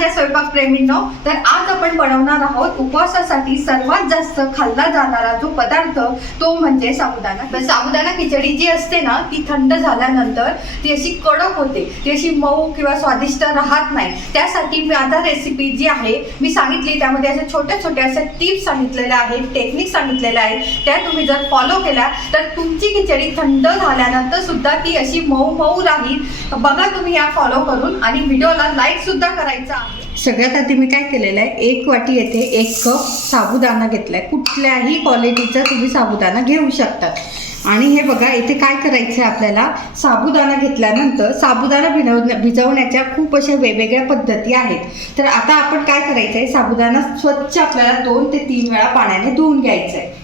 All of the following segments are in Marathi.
माझ्या स्वयंपाक प्रेमींनो तर आज आपण बनवणार आहोत उपवासासाठी सर्वात जास्त खाल्ला जाणारा जो पदार्थ तो म्हणजे साबुदाणा. तर साबुदाणा खिचडी जी असते ना ती थंड झाल्यानंतर ती अशी कडक होते. ती अशी मऊ किंवा स्वादिष्ट राहत नाही. त्यासाठी मी आता रेसिपी जी आहे मी सांगितली त्यामध्ये अशा छोट्या छोट्या अशा टिप्स सांगितलेल्या आहेत टेक्निक सांगितलेल्या आहेत. त्या तुम्ही जर फॉलो केल्या तर तुमची खिचडी थंड झाल्यानंतर सुद्धा ती अशी मऊ मऊ राहील. बघा तुम्ही या फॉलो करून आणि व्हिडिओला लाईक सुद्धा करायचा आहे. सगळ्यात आधी मी काय केलेलं आहे एक वाटी येथे एक कप साबुदाणा घेतलाय. कुठल्याही क्वालिटीचा तुम्ही साबुदाणा घेऊ शकतात आणि हे बघा इथे काय करायचं आहे आपल्याला? साबुदाणा घेतल्यानंतर साबुदाणा भिनव भिजवण्याच्या खूप अशा वेगवेगळ्या पद्धती आहेत. तर आता आपण काय करायचं आहे साबुदाणा स्वच्छ आपल्याला दोन ते तीन वेळा पाण्याने धुवून घ्यायचं आहे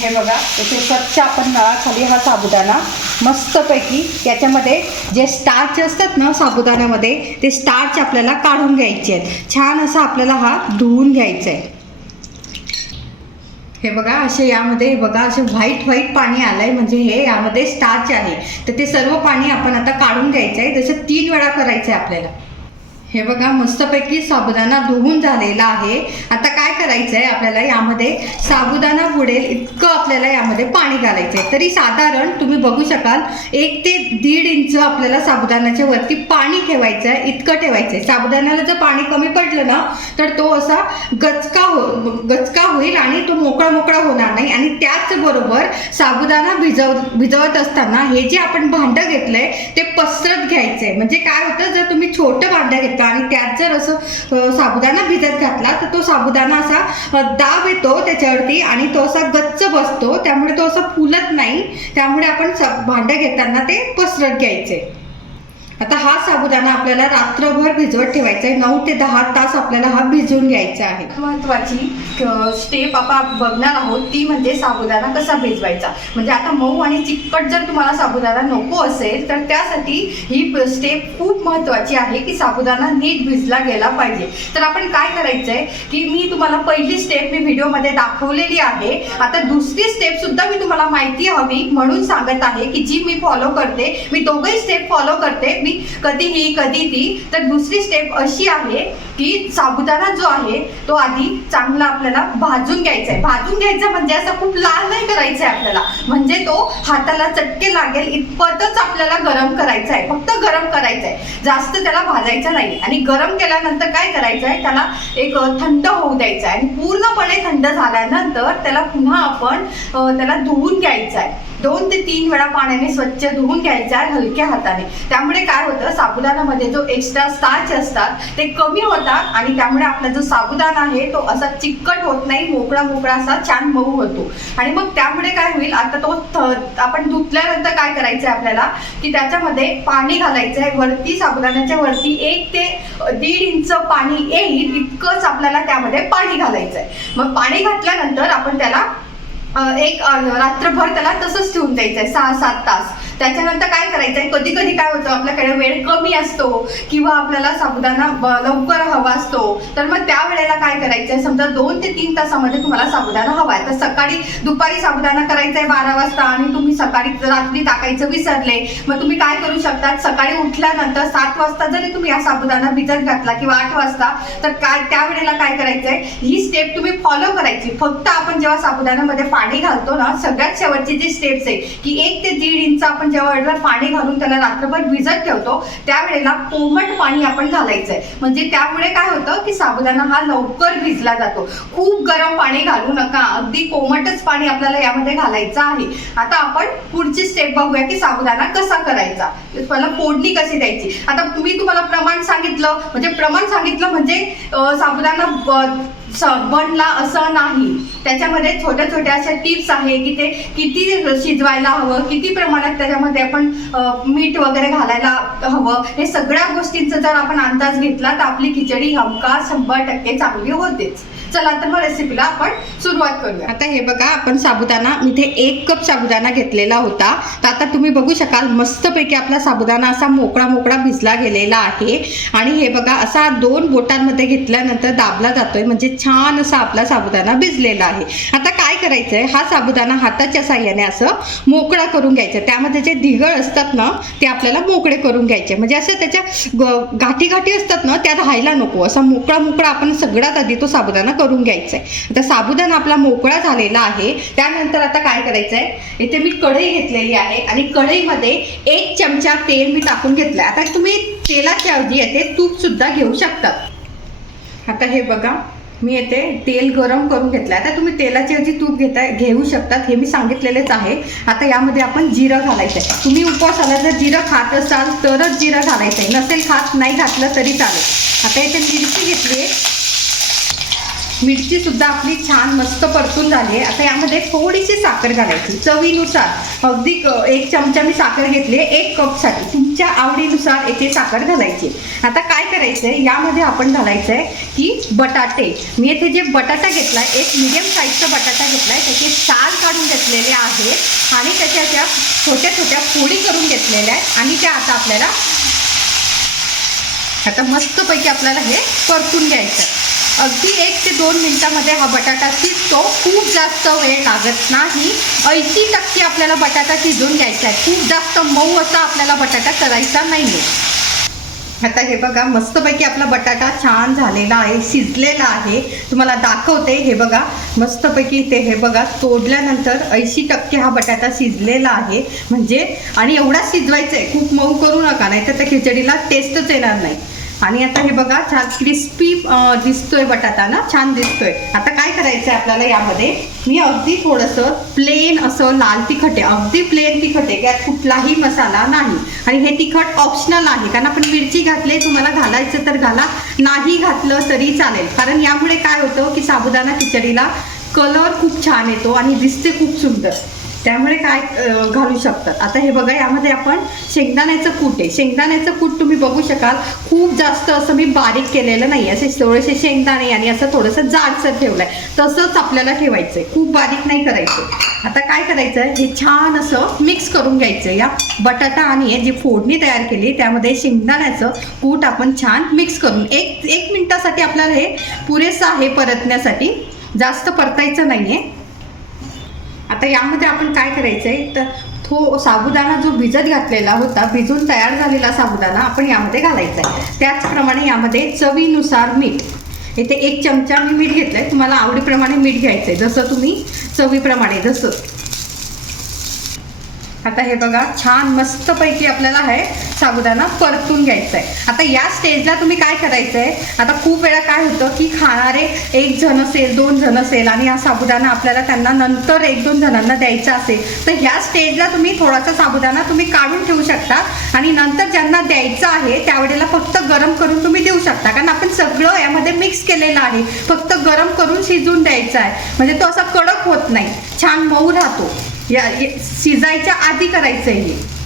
हे बघा इथे स्वच्छ आपण नळाखाली हा साबुदाणा मस्तपैकी याच्यामध्ये जे स्टार्च असतात ना साबुदाण्यामध्ये ते स्टार्च आपल्याला काढून घ्यायचे आहेत. छान असा आपल्याला हा धुवून घ्यायचा आहे हे बघा असे यामध्ये बघा असे व्हाईट व्हाईट पाणी आलं आहे म्हणजे हे यामध्ये स्टार्च आहे. तर ते सर्व पाणी आपण आता काढून घ्यायचं आहे जसं तीन वेळा करायचं आहे आपल्याला. हे बघा मस्तपैकी साबुदाणा धुवून झालेला आहे. आता काय करायचं आहे आपल्याला यामध्ये? साबुदाणा बुडेल इतकं आपल्याला यामध्ये पाणी घालायचं आहे तरी साधारण तुम्ही बघू शकाल एक ते दीड इंच आपल्याला साबुदाण्याच्या वरती पाणी ठेवायचं आहे इतकं ठेवायचं आहे साबुदाण्याला जर पाणी कमी पडलं ना तर तो असा गचका हो गचका होईल आणि तो मोकळा मोकळा होणार नाही. आणि त्याचबरोबर साबुदाणा भिजव भिजवत असताना हे जे आपण भांडं घेतलंय ते पसरत घ्यायचं आहे म्हणजे काय होतं? जर तुम्ही छोटं भांडं घेतलं आणि त्यात जर असं साबुदाणा भिजत घातला तर तो साबुदाणा असा दाब येतो त्याच्यावरती आणि तो असा गच्च बसतो. त्यामुळे तो असा फुलत नाही. त्यामुळे आपण भांडं घेताना ते पसरत घ्यायचे. आता हा साबुदाणा आपल्याला रात्रभर भिजवत ठेवायचा आहे. नऊ ते दहा तास आपल्याला हा भिजवून घ्यायचा आहे. महत्वाची स्टेप आपण बघणार आहोत ती म्हणजे साबुदाणा कसा भिजवायचा. म्हणजे आता मऊ आणि चिकट जर तुम्हाला साबुदाणा नको असेल तर त्यासाठी ही स्टेप खूप महत्वाची आहे की साबुदाणा नीट भिजला गेला पाहिजे. तर आपण काय करायचं आहे की मी तुम्हाला पहिली स्टेप मी व्हिडिओमध्ये दाखवलेली आहे. आता दुसरी स्टेप सुद्धा मी तुम्हाला माहिती हवी म्हणून सांगत आहे की जी मी फॉलो करते. मी दोघंही स्टेप फॉलो करते. मी कधी ही कधी ती. तर दुसरी स्टेप अशी आहे की साबुदाणा जो आहे तो आधी चांगला आपल्याला भाजून घ्यायचा आहे. भाजून घ्यायचा म्हणजे असं खूप लाल नाही करायचं आहे आपल्याला. म्हणजे तो हाताला चटके लागेल इतपतच आपल्याला गरम करायचा आहे. फक्त गरम करायचा आहे. जास्त त्याला भाजायचा नाही. आणि गरम केल्यानंतर काय करायचं आहे? त्याला एक थंड होऊ द्यायचं आहे. आणि पूर्णपणे थंड झाल्यानंतर त्याला पुन्हा आपण त्याला धुवून घ्यायचं आहे. दोन ते तीन वेळा पाण्याने स्वच्छ धुवून घ्यायचं आहे हलक्या हाताने. त्यामुळे काय होतं? साबुदाणामध्ये जो एक्स्ट्रा स्टार्च असतात ते कमी होतात आणि त्यामुळे आपला जो साबुदाणा आहे तो असा चिकट होत नाही मोकळा मोकळा असा छान मऊ होतो. आणि मग त्यामुळे काय होईल? आता तो थ- आपण धुतल्यानंतर काय करायचं आहे आपल्याला? की त्याच्यामध्ये पाणी घालायचं आहे वरती साबुदाण्याच्या वरती एक ते दीड इंच पाणी येईल इतकंच आपल्याला त्यामध्ये पाणी घालायचं आहे मग पाणी घातल्यानंतर आपण त्याला एक रात्रभर त्याला तसंच ठेवून द्यायचं आहे सहा सात तास. त्याच्यानंतर काय करायचं आहे कधी कधी काय होतं आपल्याकडे वेळ कमी असतो किंवा आपल्याला साबुदाणा लवकर हवा असतो. तर मग त्या वेळेला काय करायचं आहे समजा दोन ते तीन तासामध्ये तुम्हाला साबुदाणा हवा आहे. तर सकाळी दुपारी साबुदाणा करायचा आहे बारा वाजता आणि तुम्ही सकाळी रात्री टाकायचं विसरले. मग तुम्ही काय करू शकतात? सकाळी उठल्यानंतर सात वाजता जरी तुम्ही हा साबुदाणा भिजत घातला किंवा आठ वाजता तर काय त्यावेळेला काय करायचंय? ही स्टेप तुम्ही फॉलो करायची. फक्त आपण जेव्हा साबुदाण्यामध्ये पाणी घालतो ना सगळ्यात शेवटची जी स्टेप्स आहे की एक ते दीड इंच आपण जेव्हा वेळेला पाणी घालून त्याला रात्रभर भिजत ठेवतो त्यावेळेला कोमट पाणी आपण घालायचंय. म्हणजे त्यामुळे काय होतं की साबुदाणा हा लवकर भिजला जातो. खूप गरम पाणी घालू नका. अगदी कोमटच पाणी आपल्याला यामध्ये घालायचं आहे. आता आपण पुढची स्टेप बघूया की साबुदाणा कसा करायचा. मला फोडणी कशी द्यायची? आता तुम्ही तुम्हाला प्रमाण सांगितलं. म्हणजे प्रमाण सांगितलं म्हणजे साबुदाणा ब- बनला असं नाही. त्याच्यामध्ये छोट्या छोट्या अशा टिप्स आहे की ते किती शिजवायला हवं किती प्रमाणात त्याच्यामध्ये आपण मीठ वगैरे घालायला हवं हे सगळ्या गोष्टींचा जर आपण अंदाज घेतला तर आपली खिचडी हमका शंभर टक्के चांगली होतेच. चला तर मग रेसिपीला आपण सुरुवात करूया. आता हे बघा आपण साबुदाणा इथे एक कप साबुदाणा घेतलेला होता. तर आता तुम्ही बघू शकाल मस्तपैकी आपला साबुदाणा असा मोकळा मोकळा भिजला गेलेला आहे. आणि हे बघा असा दोन बोटांमध्ये घेतल्यानंतर दाबला जातोय म्हणजे छान असा आपला साबुदाणा भिजलेला आहे. आता काय करायचं आहे हा साबुदाणा हाताच्या साह्याने असं मोकळा करून घ्यायचा. त्यामध्ये जे ढिगळ असतात ना ते आपल्याला मोकळे करून घ्यायचे. म्हणजे असं त्याच्या ग- गाठी गाठी असतात ना त्या राहायला नको. असा मोकळा मोकळा आपण सगळ्यात आधी तो साबुदाणा करून घ्यायचा आहे. आता साबुदाणा आपला मोकळा झालेला आहे. त्यानंतर आता काय करायचं आहे इथे मी कढई घेतलेली आहे आणि कढईमध्ये एक चमचा तेल मी टाकून घेतलं आता तुम्ही तेलाच्या ऐवजी येते तूप सुद्धा घेऊ शकतात आता हे बघा. मी येते तेल गरम करून घेतलं आता तुम्ही तेलाची अजी तूप घेता घेऊ शकतात हे मी सांगितलेलेच आहे. आता यामध्ये आपण जिरं घालायचं आहे तुम्ही उपवासाला जर जिरं खात असाल तरच जिरं घालायचं आहे नसेल खात नाही घातलं तरी चालेल. आता इथे मिरची घेतली आहे मिरची सुद्धा आपली छान मस्त परतून झाली आहे. आता यामध्ये थोडीशी साखर घालायची. चवीनुसार अगदी क- एक चमचा मी साखर घेतली आहे. एक कपसाठी तुमच्या आवडीनुसार येथे साखर घालायची आता काय करायचं आहे यामध्ये आपण घालायचं आहे की बटाटे. मी येथे जे बटाटा घेतला आहे एक मिडियम साईजचा बटाटा घेतला आहे त्याचे साल काढून घेतलेले आहे आणि त्याच्या त्या छोट्या छोट्या फोडी करून घेतलेल्या आहेत आणि त्या आता आपल्याला आता मस्तपैकी आपल्याला हे परतून घ्यायचं आहे. अगदी एक ते दोन मिनटामध्ये हा बटाटा शिजतो. खूप जास्त वेळ लागत नाही. ऐंशी टक्के आपल्याला बटाटा शिजून घ्यायचा आहे. खूप जास्त मऊ असा आपल्याला बटाटा करायचा नाही आहे आता हे बघा मस्तपैकी आपला बटाटा छान झालेला आहे शिजलेला आहे. तुम्हाला दाखवते हे बघा. मस्तपैकी ते हे बघा तोडल्यानंतर ऐंशी टक्के हा बटाटा शिजलेला आहे. म्हणजे आणि एवढा शिजवायचा आहे खूप मऊ करू नका नाही तर त्या खिचडीला टेस्टच येणार नाही. आणि आता हे बघा छान क्रिस्पी दिसतोय बटाटा ना? छान दिसतोय. आता काय करायचं आहे आपल्याला यामध्ये? मी अगदी थोडंसं प्लेन असं लाल तिखट आहे. अगदी प्लेन तिखट आहे. यात कुठलाही मसाला नाही. आणि हे तिखट ऑप्शनल आहे. कारण आपण मिरची घातली तुम्हाला घालायचं तर घाला. नाही घातलं तरी चालेल. कारण यामुळे काय होतं की साबुदाणा खिचडीला कलर खूप छान येतो आणि दिसते खूप सुंदर. त्यामुळे काय घालू शकतात. आता हे बघा यामध्ये आपण शेंगदाण्याचं कूट आहे. शेंगदाण्याचं कूट तुम्ही बघू शकाल. खूप जास्त असं मी बारीक केलेलं नाही असे थोडेसे शेंगदाणे आणि असं थोडंसं जाडसर आहे तसंच आपल्याला ठेवायचं आहे खूप बारीक नाही करायचं. आता काय करायचं हे छान असं मिक्स करून घ्यायचं या. बटाटा आणि जी फोडणी तयार केली त्यामध्ये शेंगदाण्याचं कूट आपण छान मिक्स करून एक एक मिनटासाठी आपल्याला हे पुरेसं आहे परतण्यासाठी. जास्त परतायचं नाही आहे आता यामध्ये आपण काय करायचंय? तर थो साबुदाणा जो भिजत घातलेला होता भिजून तयार झालेला साबुदाणा आपण यामध्ये घालायचा आहे त्याचप्रमाणे यामध्ये चवीनुसार मीठ. इथे एक चमचा मी मीठ घेतलंय. तुम्हाला आवडीप्रमाणे मीठ घ्यायचंय. जसं तुम्ही चवीप्रमाणे जसं. आता हे बघा छान मस्तपैकी आपल्याला हे साबुदाणा परतून घ्यायचा आहे आता या स्टेजला तुम्ही काय करायचं आहे आता खूप वेळा काय होतं की खाणारे एक जण असेल दोन जण असेल आणि हा साबुदाणा आपल्याला त्यांना नंतर एक दोन जणांना द्यायचा असेल तर ह्या स्टेजला तुम्ही थोडासा साबुदाणा तुम्ही काढून ठेवू शकता आणि नंतर ज्यांना द्यायचं आहे त्यावेळेला फक्त गरम करून तुम्ही देऊ शकता. कारण आपण सगळं यामध्ये मिक्स केलेलं आहे. फक्त गरम करून शिजवून द्यायचं आहे. म्हणजे तो असा कडक होत नाही. छान मऊ राहतो. या शिजायच्या आधी करायचं आहे हे.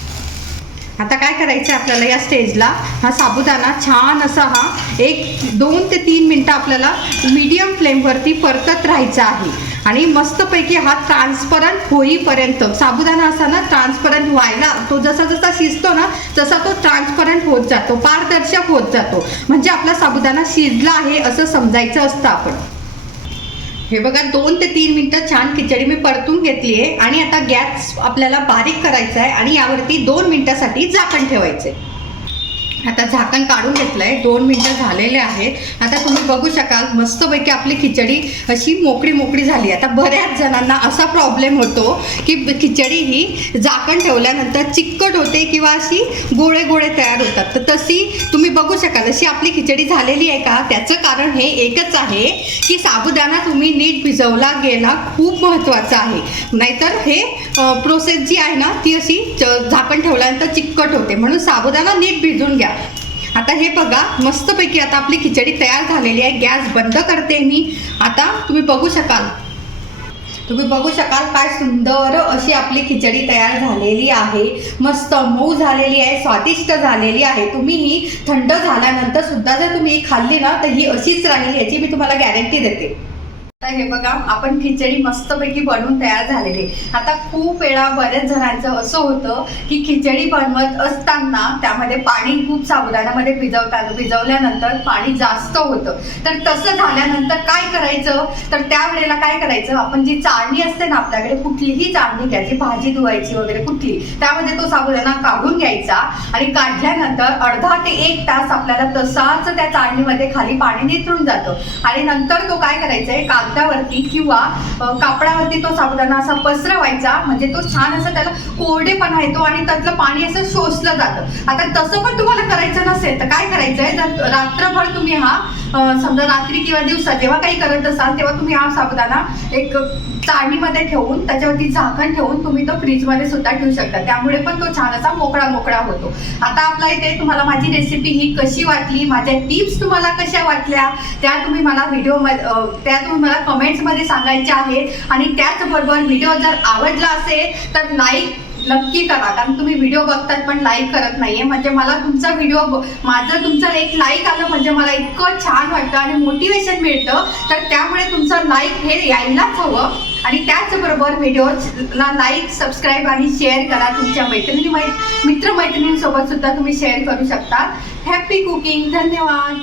आता काय करायचं आहे आपल्याला या स्टेजला? हा साबुदाणा छान असा हा एक दोन ते तीन मिनटं आपल्याला मीडियम फ्लेमवरती परतत राहायचा आहे. आणि मस्तपैकी हा ट्रान्सपरंट होईपर्यंत साबुदाणा असा ना ट्रान्सपरंट व्हायला तो जसा जसा शिजतो ना तसा तो ट्रान्सपरंट होत जातो पारदर्शक होत जातो. म्हणजे आपला साबुदाणा शिजला आहे असं समजायचं असतं आपण. हे बघा दोन ते तीन मिनटं छान खिचडी मी परतून घेतली आहे आणि आता गॅस आपल्याला बारीक करायचा आहे आणि यावरती दोन मिनिटासाठी झाकण ठेवायचं आहे आता झाकण काढून घेतलं आहे दोन मिनटं झालेले आहेत. आता तुम्ही बघू शकाल मस्तपैकी आपली खिचडी अशी मोकळी मोकळी झाली. आता बऱ्याच जणांना असा प्रॉब्लेम होतो की खिचडी ही झाकण ठेवल्यानंतर चिकट होते किंवा अशी गोळे गोळे तयार होतात. तर तशी तुम्ही बघू शकाल अशी आपली खिचडी झालेली आहे का? त्याचं कारण हे एकच आहे की साबुदाणा तुम्ही नीट भिजवला गेला खूप महत्त्वाचं आहे. नाहीतर हे प्रोसेस जी आहे ना ती अशी झाकण ठेवल्यानंतर चिकट होते. म्हणून साबुदाणा नीट भिजून घ्या. आता हे बघा मस्तपैकी आता आपली खिचडी तयार झालेली आहे. गॅस बंद करते मी. आता तुम्ही बघू शकाल. तुम्ही बघू शकाल काय सुंदर अशी आपली खिचडी तयार झालेली आहे. मस्त मऊ झालेली आहे स्वादिष्ट झालेली आहे. तुम्ही ही थंड झाल्यानंतर सुद्धा जर तुम्ही खाल्ली ना तर ही अशीच राहील याची मी तुम्हाला गॅरंटी देते. आता हे बघा आपण खिचडी मस्तपैकी बनवून तयार झालेली आता खूप वेळा बऱ्याच जणांचं असं होतं की खिचडी बनवत असताना त्यामध्ये पाणी खूप साबुदाण्यामध्ये भिजवतात भिजवल्यानंतर पाणी जास्त होतं. तर तसं झाल्यानंतर काय करायचं? तर त्यावेळेला काय करायचं? आपण जी चाळणी असते ना आपल्याकडे कुठलीही चाळणी घ्यायची भाजी धुवायची वगैरे कुठली त्यामध्ये तो साबुदाणा काढून घ्यायचा आणि काढल्यानंतर अर्धा ते एक तास आपल्याला तसाच त्या चाळणीमध्ये खाली पाणी निथळून जातं. आणि नंतर तो काय करायचा? आहे कागदावरती किंवा कापडावरती तो साबुदाणा असा पसरवायचा म्हणजे तो छान असा त्याला कोरडेपणा येतो आणि त्यातलं पाणी असं शोषलं जातं. आता तसं पण तुम्हाला करायचं नसेल तर काय करायचंय? जर रात्रभर तुम्ही हा समजा रात्री किंवा दिवसा जेव्हा काही करत असाल तेव्हा तुम्ही हा साबुदाणा एक चाळणीमध्ये ठेवून त्याच्यावरती झाकण ठेवून तुम्ही तो फ्रीजमध्ये सुद्धा ठेवू शकता. त्यामुळे पण तो छान असा मोकळा मोकळा होतो. आता आपला इथे तुम्हाला माझी रेसिपी ही कशी वाटली माझ्या टिप्स तुम्हाला कशा वाटल्या त्या तुम्ही मला व्हिडिओ त्या तुम्ही मला कमेंट्समध्ये सांगायच्या आहेत. आणि त्याचबरोबर व्हिडिओ जर आवडला असेल तर लाईक नक्की करा. कारण तुम्ही व्हिडिओ बघतात पण लाईक करत नाहीये. म्हणजे मला तुमचा व्हिडिओ माझं तुमचं एक लाईक आलं म्हणजे मला इतकं छान वाटतं आणि मोटिवेशन मिळतं. तर त्यामुळे तुमचं लाईक हे यायलाच हवं. आणि त्याचबरोबर व्हिडिओला लाईक सबस्क्राईब आणि शेअर करा तुमच्या मैत्रिणी मै मित्रमैत्रिणींसोबत सुद्धा तुम्ही शेअर करू शकता. हॅपी कुकिंग धन्यवाद.